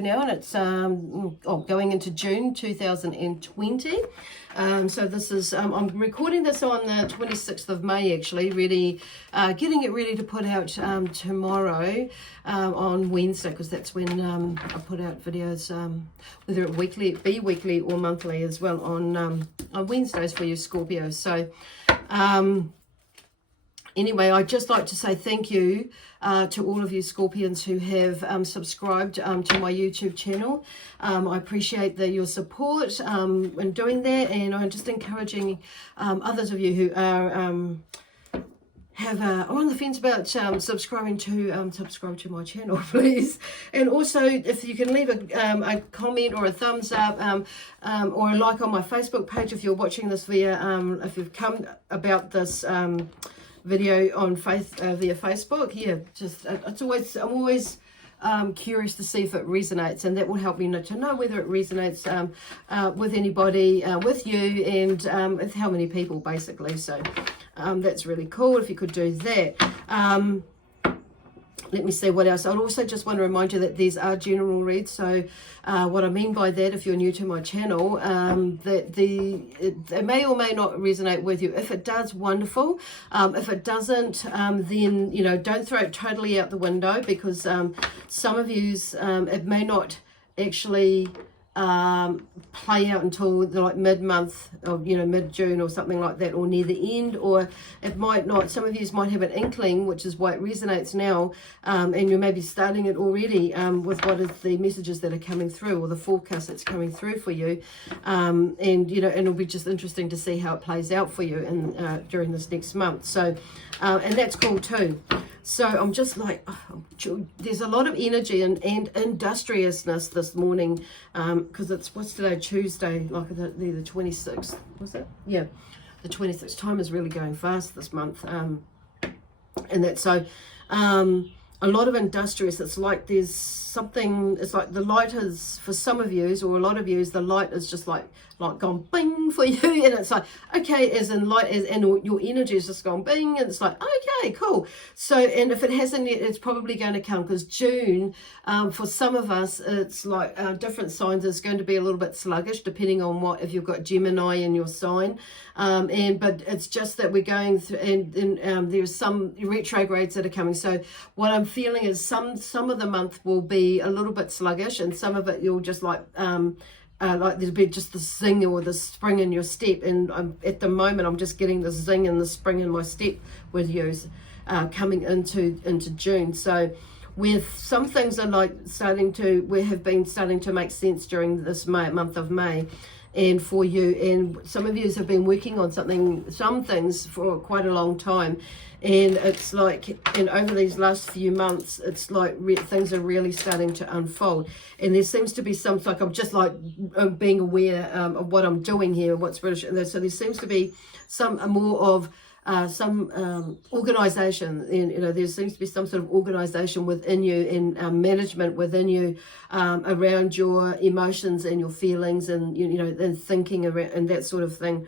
now, and it's going into June 2020. So this is I'm recording this on the 26th of May, actually, really getting it ready to put out tomorrow on Wednesday, because that's when I put out videos, whether it be weekly or monthly as well, on Wednesdays for you Scorpios. So anyway, I'd just like to say thank you to all of you Scorpions who have subscribed to my YouTube channel. I appreciate your support in doing that, and I'm just encouraging others of you who are are on the fence about subscribing to subscribe to my channel, please. And also, if you can leave a comment or a thumbs up or a like on my Facebook page if you're watching this via if you've come about this video on via Facebook. Yeah, just I'm always curious to see if it resonates, and that will help me to know whether it resonates with anybody, with you, and with how many people, basically. So that's really cool if you could do that. Let me see what else. I'd also just want to remind you that these are general reads. So what I mean by that, if you're new to my channel, that it may or may not resonate with you. If it does, wonderful. If it doesn't, then, you know, don't throw it totally out the window, because some of yous, it may not actually play out until like mid-month, or mid-June or something like that, or near the end, or it might not. Some of you might have an inkling, which is why it resonates now, and you're maybe starting it already with what is the messages that are coming through, or the forecast that's coming through for you, and and it'll be just interesting to see how it plays out for you during this next month. So and that's cool too. So I'm just like, there's a lot of energy and industriousness this morning, because what's today, Tuesday, like the 26th, was it? Yeah, the 26th. Time is really going fast this month, and that's so, a lot of industrious. It's like there's something, it's like the light is, for some of you, or a lot of you, the light is just like gone bing for you, and it's like, okay, as in light, and your energy is just gone bing, and it's like, okay, cool. So, and if it hasn't yet, it's probably going to come, because June, for some of us, it's like different signs, is going to be a little bit sluggish, depending on if you've got Gemini in your sign, but it's just that we're going through, and there's some retrogrades that are coming. So what I'm feeling is some of the month will be a little bit sluggish, and some of it you'll just like there'll be just the zing or the spring in your step. And at the moment I'm just getting the zing and the spring in my step with you coming into June. So with some things are like have been starting to make sense during this month of May, and for you, and some of you have been working on some things for quite a long time, and it's like, and over these last few months, it's like things are really starting to unfold, and there seems to be some, like, I'm just like being aware of what I'm doing here, what's British, so there seems to be some more of some organization, and there seems to be some sort of organization within you, and management within you, around your emotions and your feelings, and and thinking around, and that sort of thing,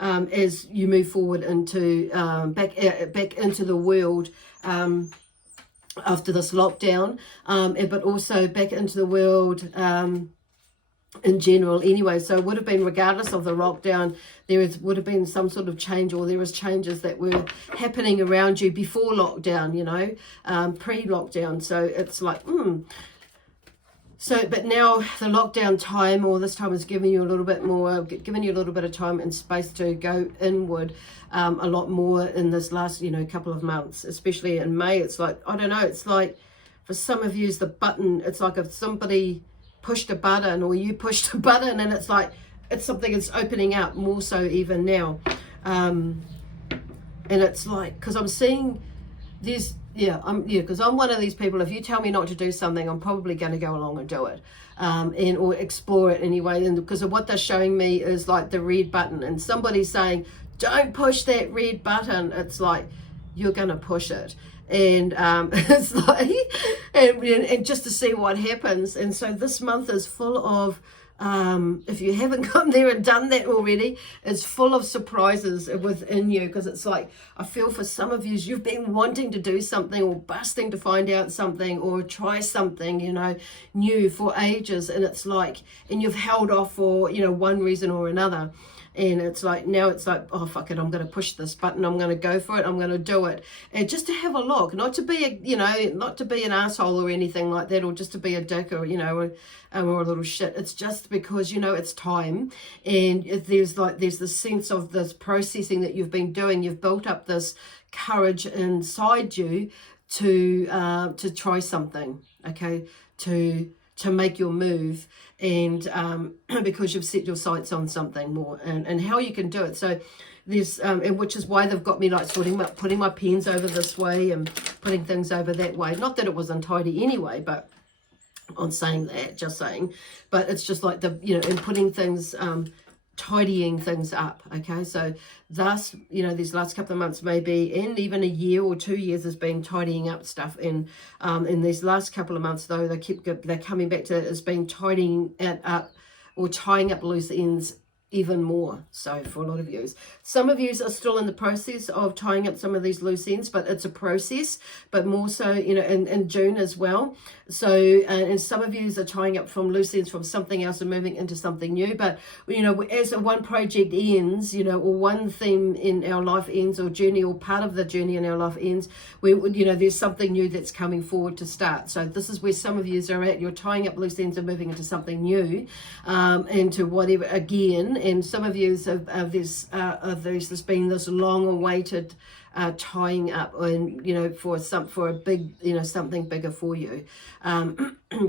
as you move forward into back into the world after this lockdown, but also back into the world in general anyway. So it would have been, regardless of the lockdown, would have been some sort of change, or there was changes that were happening around you before lockdown, pre-lockdown. So it's like, So, but now the lockdown time, or this time, is giving you a little bit of time and space to go inward a lot more in this last, couple of months, especially in May. It's like, I don't know, it's like, for some of you, it's like if somebody pushed a button, or you pushed a button, and it's like, it's something that's opening up more so even now. And it's like, because I'm seeing this, because I'm one of these people, if you tell me not to do something, I'm probably going to go along and do it, or explore it anyway. And because of what they're showing me is like the red button, and somebody's saying, don't push that red button. It's like, you're going to push it. And it's like, and just to see what happens. And so this month is full of if you haven't come there and done that already, it's full of surprises within you, because it's like, I feel for some of you, you've been wanting to do something or busting to find out something or try something, you know, new for ages, and it's like, and you've held off for, you know, one reason or another. And it's like, now it's like, oh, fuck it, I'm going to push this button. I'm going to go for it. I'm going to do it. And just to have a look, not to be, a, you know, not to be an asshole or anything like that, or just to be a dick or, you know, or a little shit. It's just because, you know, it's time. And there's this sense of this processing that you've been doing. You've built up this courage inside you to try something, okay, to make your move, and because you've set your sights on something more, and how you can do it. So there's and which is why they've got me like putting my pens over this way and putting things over that way. Not that it was untidy anyway, but on saying that, just saying, but it's just like the, you know, and putting things tidying things up. Okay, so thus, you know, these last couple of months maybe, and even a year or 2 years has been tidying up stuff, and in these last couple of months though, they're coming back to it as being tidying it up or tying up loose ends even more. So for a lot of you, some of you are still in the process of tying up some of these loose ends, but it's a process, but more so, you know, in June as well. So and some of you are tying up from loose ends from something else and moving into something new. But, you know, as one project ends, you know, or one theme in our life ends, or journey, or part of the journey in our life ends, we, you know, there's something new that's coming forward to start. So this is where some of you are at. You're tying up loose ends and moving into something new, into whatever again. And some of you there's been this long awaited tying up, and, you know, for a big, you know, something bigger for you,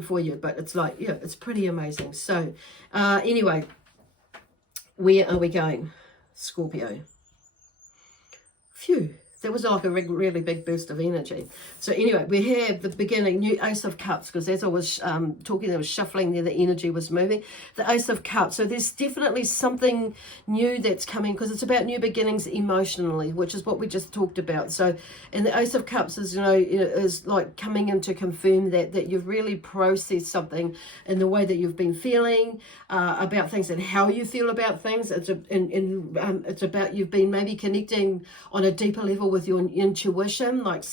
for you. But it's like, yeah, it's pretty amazing. So anyway, where are we going, Scorpio? Phew. That was like a really big burst of energy. So anyway, we have the beginning, new Ace of Cups, because as I was talking, there was shuffling there, the energy was moving. The Ace of Cups. So there's definitely something new that's coming, because it's about new beginnings emotionally, which is what we just talked about. So, and the Ace of Cups is, you know, is like coming in to confirm that you've really processed something in the way that you've been feeling about things and how you feel about things. It's about you've been maybe connecting on a deeper level with your intuition, like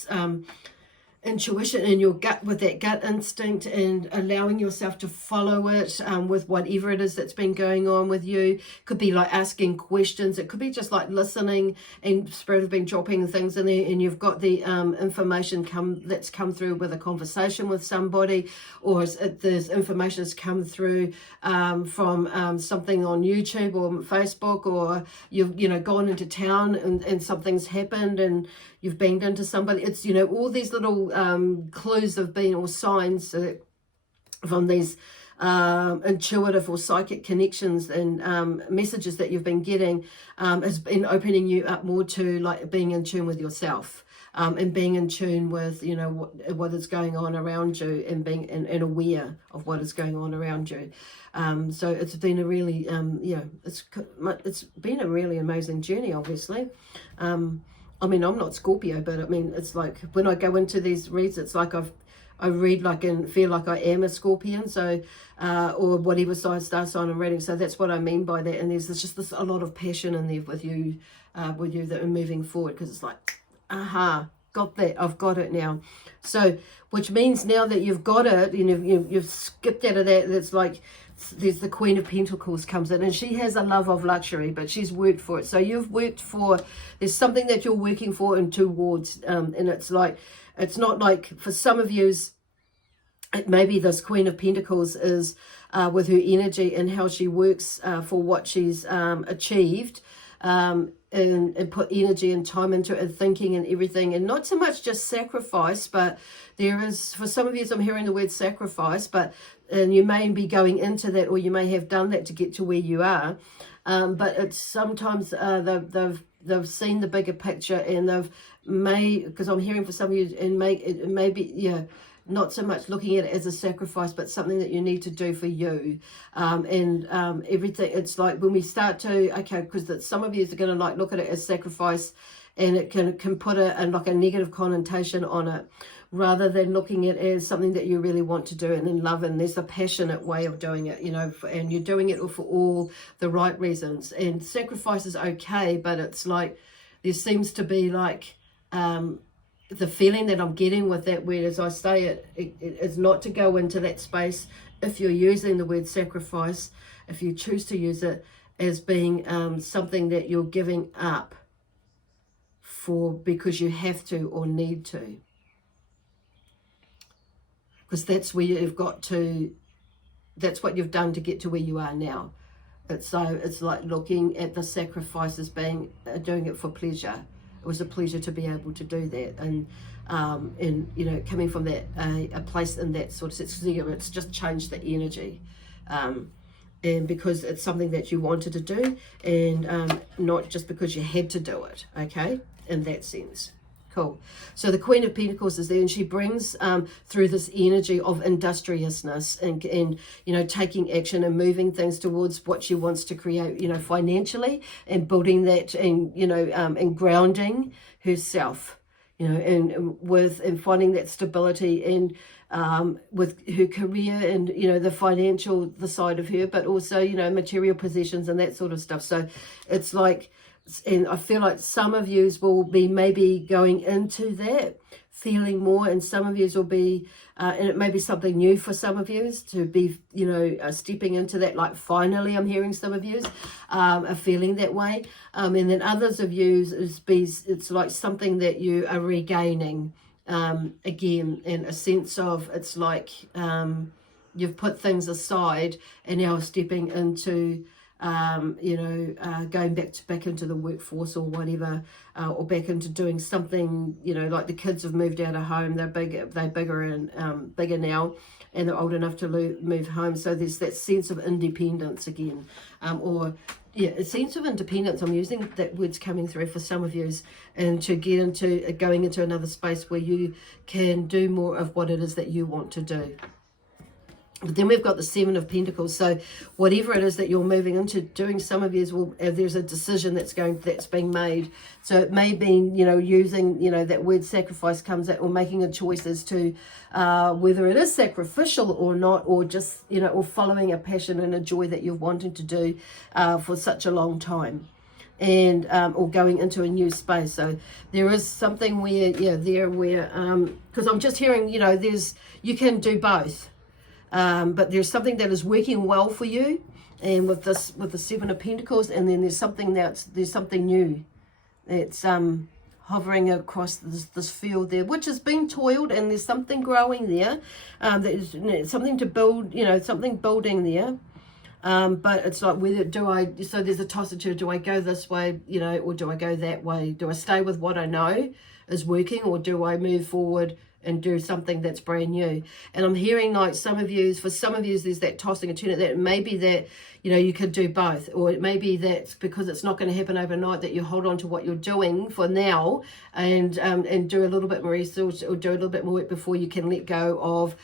intuition in your gut, with that gut instinct, and allowing yourself to follow it with whatever it is that's been going on with you. Could be like asking questions. It could be just like listening, and Spirit have been dropping things in there, and you've got the information that's come through with a conversation with somebody, or there's information that's come through from something on YouTube or Facebook, or you've, you know, gone into town and something's happened and you've banged into somebody. It's, you know, all these little clues have been, or signs from these intuitive or psychic connections and messages that you've been getting, has been opening you up more to like being in tune with yourself, and being in tune with, you know, what is going on around you, and being and aware of what is going on around you. So it's been a really it's been a really amazing journey, obviously. I mean, I'm not Scorpio, but I mean, it's like when I go into these reads, it's like I read like and feel like I am a Scorpion, so or whatever star sign I'm reading. So that's what I mean by that. And there's just a lot of passion in there with you that are moving forward, because it's like, aha, got that, I've got it now. So which means now that you've got it, you know, you've skipped out of that. That's like, there's the Queen of Pentacles comes in, and she has a love of luxury, but she's worked for it. So you've worked for, there's something that you're working for and towards, and it's like, it's not like, for some of you, maybe this Queen of Pentacles is with her energy and how she works for what she's achieved, and put energy and time into it, and thinking and everything, and not so much just sacrifice, but there is, for some of you, I'm hearing the word sacrifice, and you may be going into that, or you may have done that to get to where you are, but it's sometimes they've seen the bigger picture, and because I'm hearing for some of you, and maybe, yeah, not so much looking at it as a sacrifice, but something that you need to do for you, and everything. It's like when we start to, okay, because some of you are going to like look at it as sacrifice, and it can put like a negative connotation on it, rather than looking at it as something that you really want to do and then love, and there's a passionate way of doing it, you know, and you're doing it for all the right reasons. And sacrifice is okay, but it's like there seems to be like the feeling that I'm getting with that word, as I say it is not to go into that space if you're using the word sacrifice, if you choose to use it as being something that you're giving up for because you have to or need to. Because that's where you've got to, that's what you've done to get to where you are now. It's like looking at the sacrifice as being, doing it for pleasure. It was a pleasure to be able to do that. And you know, coming from that, a place in that sort of sense, it's just changed the energy. And because it's something that you wanted to do, and not just because you had to do it, okay, in that sense. Cool. So the Queen of Pentacles is there, and she brings through this energy of industriousness and you know, taking action and moving things towards what she wants to create, you know, financially, and building that, and you know, and grounding herself, you know, and finding that stability and with her career and, you know, the financial, the side of her, but also, you know, material possessions and that sort of stuff. So it's like, and I feel like some of yous will be maybe going into that, feeling more, and some of yous will be, and it may be something new for some of yous to be, you know, stepping into that, like finally I'm hearing some of yous are feeling that way. And then others of yous, it's like something that you are regaining again, in a sense of, it's like you've put things aside and now stepping into you know, going back into the workforce or whatever, or back into doing something, you know, like the kids have moved out of home, they're bigger and bigger now, and they're old enough to move home. So there's that sense of independence again, or yeah, a sense of independence. I'm using that word's coming through for some of you, and to get into going into another space where you can do more of what it is that you want to do. But then we've got the Seven of Pentacles. So whatever it is that you're moving into doing, some of you will, there's a decision that's being made. So it may be, you know, using, you know, that word sacrifice comes out, or making a choice as to whether it is sacrificial or not, or just, you know, or following a passion and a joy that you've wanted to do for such a long time. And or going into a new space. So there is something where, yeah, there where, because I'm just hearing, you know, you can do both. But there's something that is working well for you, and with the Seven of Pentacles, and then there's something new that's hovering across this field there, which has been toiled, and there's something growing there. There's something to build, you know, something building there. But it's like, so there's a toss of two, do I go this way, you know, or do I go that way? Do I stay with what I know is working, or do I move forward and do something that's brand new? And I'm hearing like for some of you, there's that tossing and turning, that it may be that, you know, you could do both, or it may be that because it's not going to happen overnight, that you hold on to what you're doing for now, and do a little bit more research, or do a little bit more work before you can let go of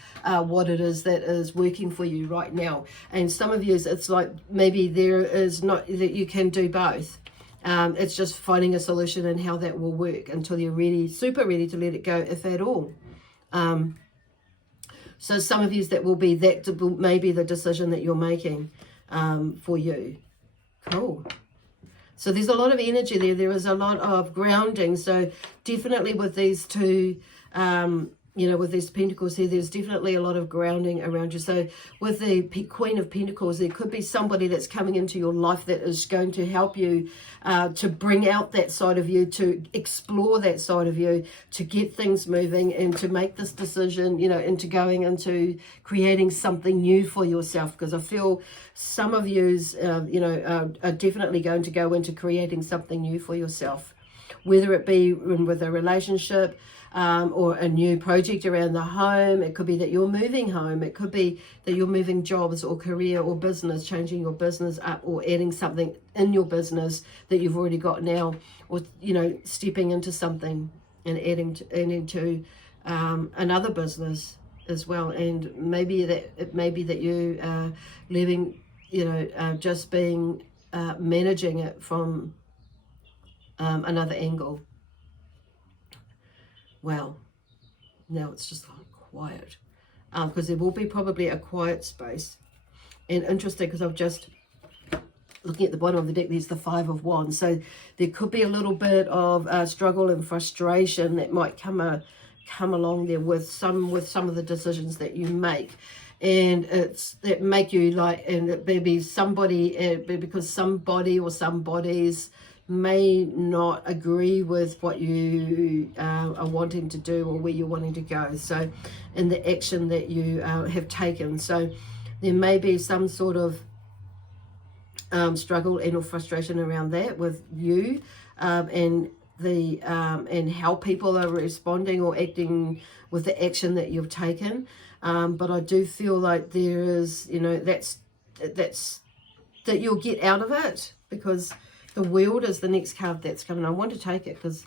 what it is that is working for you right now. And some of you, it's like maybe there is not that you can do both. It's just finding a solution and how that will work until you're ready, super ready to let it go, if at all. So some of you, that will be maybe the decision that you're making for you. Cool. So there's a lot of energy there. There is a lot of grounding. So definitely with these two, you know, with these pentacles here, there's definitely a lot of grounding around you. So with the Queen of Pentacles, there could be somebody that's coming into your life that is going to help you to bring out that side of you, to explore that side of you, to get things moving, and to make this decision, you know, into going into creating something new for yourself. Because I feel some of yous, you know, are definitely going to go into creating something new for yourself, whether it be with a relationship, or a new project around the home. It could be that you're moving home. It could be that you're moving jobs or career or business, changing your business up, or adding something in your business that you've already got now, or, you know, stepping into something and adding to another business as well. And maybe that you are living, you know, just being managing it from another angle. Well, Now it's just like quiet, because there will be probably a quiet space. And interesting, because I've just looking at the bottom of the deck, there's the Five of Wands. So there could be a little bit of struggle and frustration that might come along there with some of the decisions that you make. And that make you like, and it may be somebody, because somebody or some bodies may not agree with what you are wanting to do or where you're wanting to go. So in the action that you have taken. So there may be some sort of struggle and or frustration around that with you, and how people are responding or acting with the action that you've taken. But I do feel like there is, that you'll get out of it, because the World is the next card that's coming. I want to take it because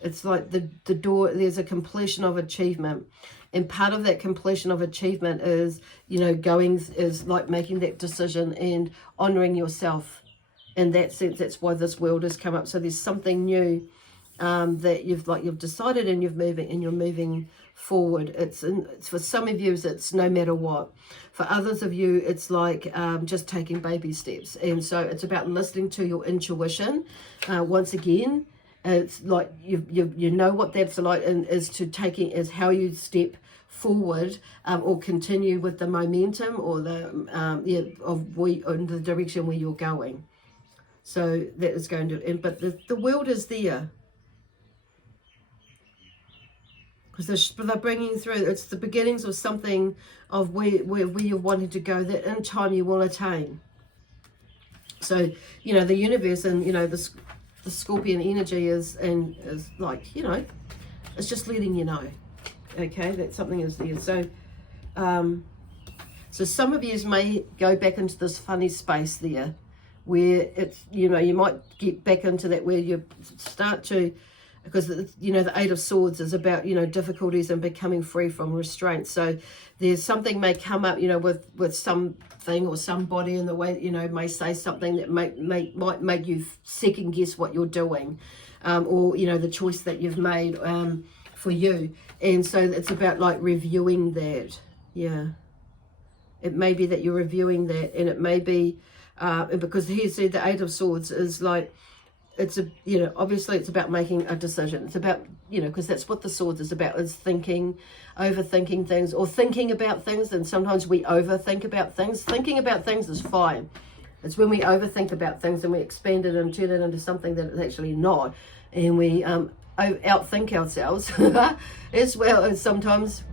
it's like the door, there's a completion of achievement. And part of that completion of achievement is, is like making that decision and honoring yourself. In that sense, that's why this World has come up. So there's something new that you've decided, and you're moving forward. It's for some of you, it's no matter what. For others of you, it's like just taking baby steps. And so it's about listening to your intuition. Once again, it's like you know what that's like, and is how you step forward, or continue with the momentum, or the in the direction where you're going. So that is going to end, but the World is there. Because they're bringing through, it's the beginnings of something of where you're wanting to go, that in time you will attain. So, the universe and, the Scorpion energy is like, it's just letting you know, okay, that something is there. So, so some of you may go back into this funny space there, where it's, you might get back into that, where you start to, because the Eight of Swords is about difficulties and becoming free from restraint. So there's something may come up with something or somebody in the way may say something that might make you second guess what you're doing, or the choice that you've made for you. And so it's about like reviewing that. Yeah, it may be that you're reviewing that, and it may be because here, see, the Eight of Swords is like, it's obviously it's about making a decision. It's about, because that's what the Swords is about, is thinking, overthinking things, or thinking about things. And sometimes we overthink about things. Thinking about things is fine. It's when we overthink about things and we expand it and turn it into something that it's actually not, and we outthink ourselves as well. And sometimes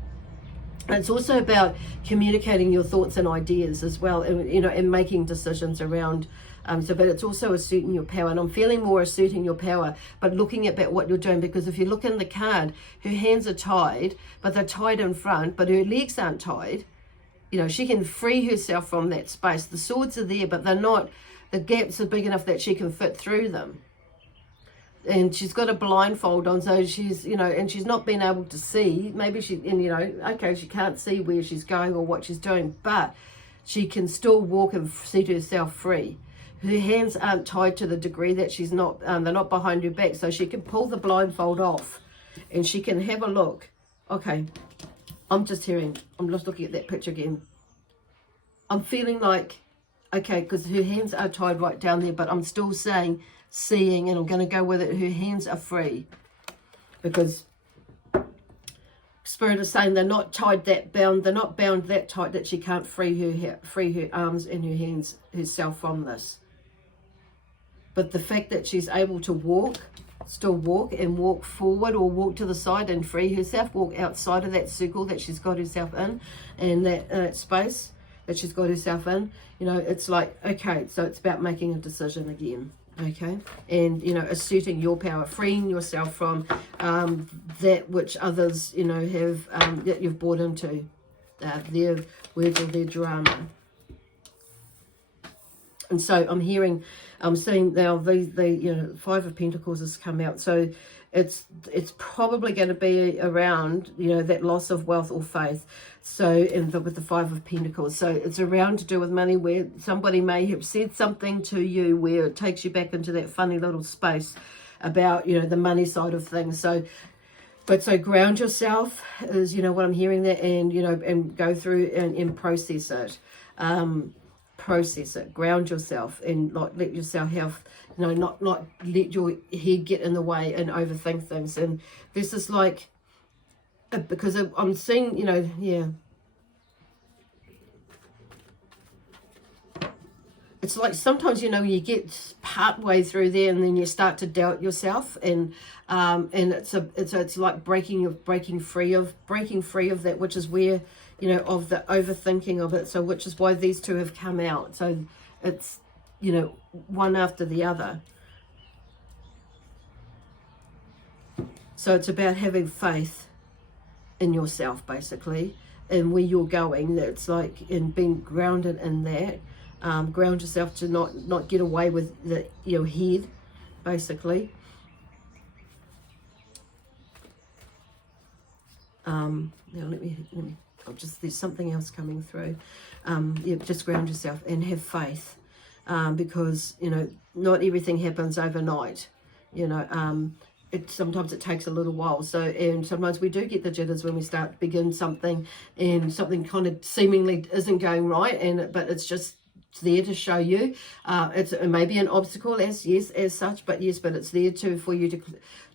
it's also about communicating your thoughts and ideas as well, and and making decisions around. But it's also asserting your power, and I'm feeling more asserting your power, but looking at what you're doing, because if you look in the card, her hands are tied, but they're tied in front, but her legs aren't tied. She can free herself from that space. The swords are there, but they're not, the gaps are big enough that she can fit through them. And she's got a blindfold on, so she's, and she's not been able to see. Maybe she can't see where she's going or what she's doing, but she can still walk and set herself free. Her hands aren't tied to the degree that she's not, they're not behind her back, so she can pull the blindfold off and she can have a look. Okay, I'm just looking at that picture again. I'm feeling like, okay, because her hands are tied right down there, but I'm still seeing, and I'm going to go with it, her hands are free, because Spirit is saying they're not tied they're not bound that tight that she can't free her arms and her hands herself from this. But the fact that she's able to still walk and walk forward, or walk to the side and free herself, walk outside of that circle that she's got herself in, and that space that she's got herself in, it's like, okay, so it's about making a decision again, okay? And, asserting your power, freeing yourself from that which others, have, that you've bought into, their words or their drama. And so I'm seeing now the Five of Pentacles has come out. So it's probably going to be around, that loss of wealth or faith. So, with the Five of Pentacles. So it's around to do with money, where somebody may have said something to you where it takes you back into that funny little space about, the money side of things. So But so ground yourself is, what I'm hearing there, and, and go through and process it. Process it, ground yourself, and not let yourself have, not let your head get in the way and overthink things. And this is like, because I'm seeing, yeah. It's like sometimes, you get part way through there and then you start to doubt yourself, and it's like breaking free of that, which is where, of the overthinking of it. So which is why these two have come out. So it's, one after the other. So it's about having faith in yourself, basically, and where you're going. That's like in being grounded in that. Ground yourself to not get away with your head, basically. Now let me there's something else coming through. Yeah, just ground yourself and have faith, because not everything happens overnight. Sometimes it takes a little while. So, and sometimes we do get the jitters when we begin something, and something kind of seemingly isn't going right, but it's just there to show you. It may be an obstacle, as such, but it's there for you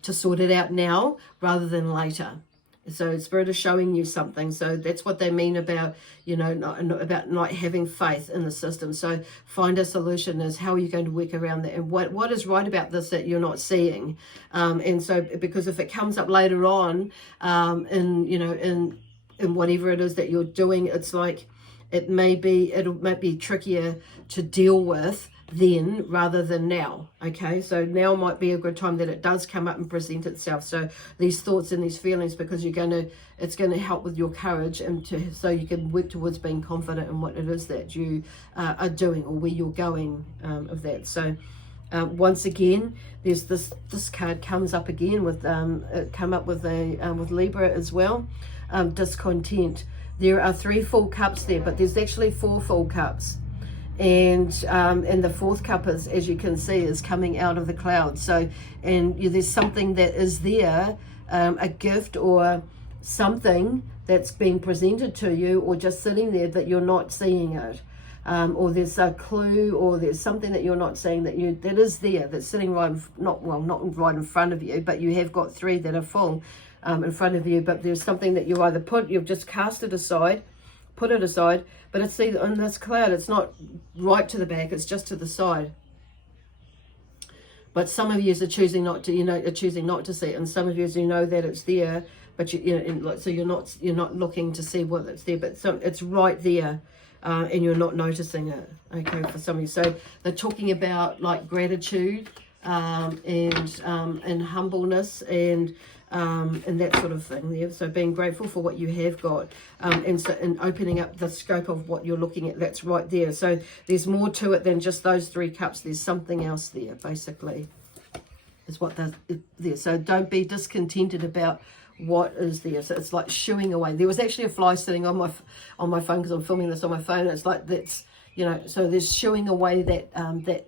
to sort it out now rather than later. So Spirit is showing you something. So that's what they mean about, about not having faith in the system. So find a solution. Is how are you going to work around that, and what is right about this that you're not seeing. And so, because if it comes up later on, in whatever it is that you're doing, it's like, it might be trickier to deal with then rather than now. Okay, so now might be a good time that it does come up and present itself. So these thoughts and these feelings, because it's going to help with your courage, and so you can work towards being confident in what it is that you are doing, or where you're going of that. So once again, there's this card comes up again with with Libra as well. Discontent. There are 3 full cups there, but there's actually 4 full cups. And the 4th cup is, as you can see, is coming out of the clouds. So, and there's something that is there, a gift or something that's being presented to you, or just sitting there that you're not seeing it. Or there's a clue, or there's something that you're not seeing that is there, that's sitting not right in front of you, but you have got 3 that are full in front of you. But there's something that you either you've just cast it aside, put it aside, but it's either on this cloud, it's not right to the back, it's just to the side. But some of you are choosing not to see it, and some of you that it's there, but so you're not looking to see what it's there, but it's right there, and you're not noticing it. Okay, for some of you. So they're talking about like gratitude, and humbleness, and that sort of thing there. So being grateful for what you have got, and opening up the scope of what you're looking at, that's right there. So there's more to it than just those 3 cups. There's something else there, basically, is what there. So don't be discontented about what is there. So it's like shooing away. There was actually a fly sitting on my phone, because I'm filming this on my phone. It's like that's, so there's shooing away that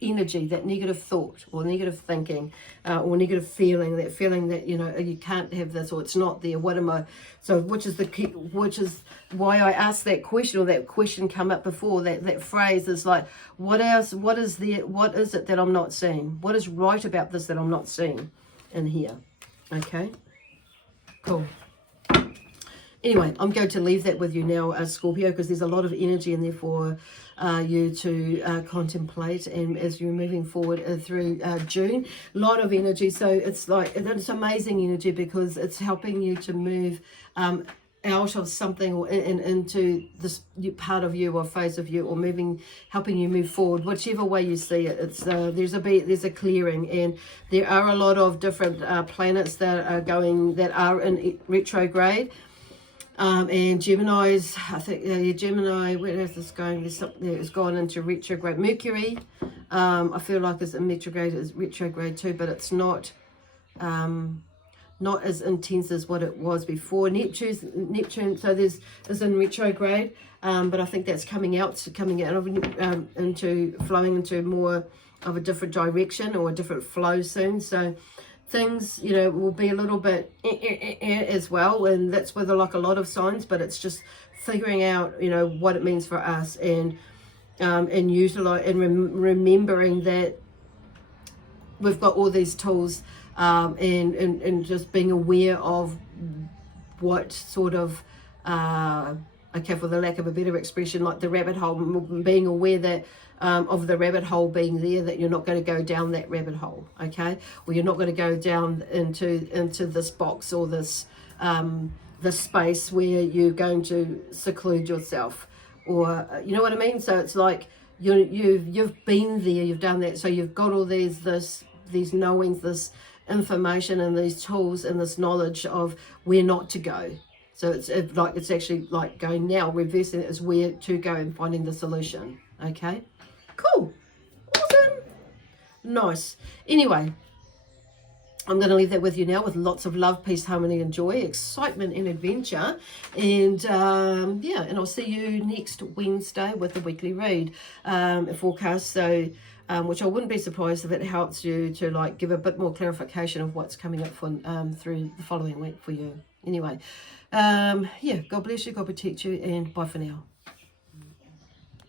energy, that negative thought, or negative thinking, or negative feeling, that feeling that you can't have this, or it's not there. What am I? So which is why I asked that question, or that question come up before. That phrase is like, what else? What is there? What is it that I'm not seeing? What is right about this that I'm not seeing in here? Okay, cool. Anyway, I'm going to leave that with you now, Scorpio, because there's a lot of energy in there for you to contemplate, and as you're moving forward through June, a lot of energy. So it's like, it's amazing energy, because it's helping you to move out of something, or into this part of you, or phase of you, or helping you move forward, whichever way you see it. It's there's a clearing, and there are a lot of different planets that are in retrograde. And Gemini's, I think, Gemini, where is this going? There's something that has gone into retrograde. Mercury, I feel like is in retrograde too, but it's not as intense as what it was before. Neptune, so is in retrograde, but I think that's coming out into flowing into more of a different direction, or a different flow soon. So things, you know, will be a little bit as well, and that's with like a lot of signs, but it's just figuring out, you know, what it means for us, and utilize and remembering that we've got all these tools, and just being aware of what sort of okay, for the lack of a better expression, like the rabbit hole, being aware that of the rabbit hole being there, that you're not going to go down that rabbit hole, okay, or you're not going to go down into this box or this this space where you're going to seclude yourself, or you know what I mean. So it's like you've been there, you've done that, so you've got all these knowings, this information, and these tools and this knowledge of where not to go. So it's actually like going now, reversing it is where to go and finding the solution. Okay, cool, awesome, nice. Anyway, I'm going to leave that with you now, with lots of love, peace, harmony, and joy, excitement, and adventure. And yeah, and I'll see you next Wednesday with the weekly read, forecast. So, which I wouldn't be surprised if it helps you to like give a bit more clarification of what's coming up for through the following week for you. Anyway, yeah, God bless you, God protect you, and bye for now.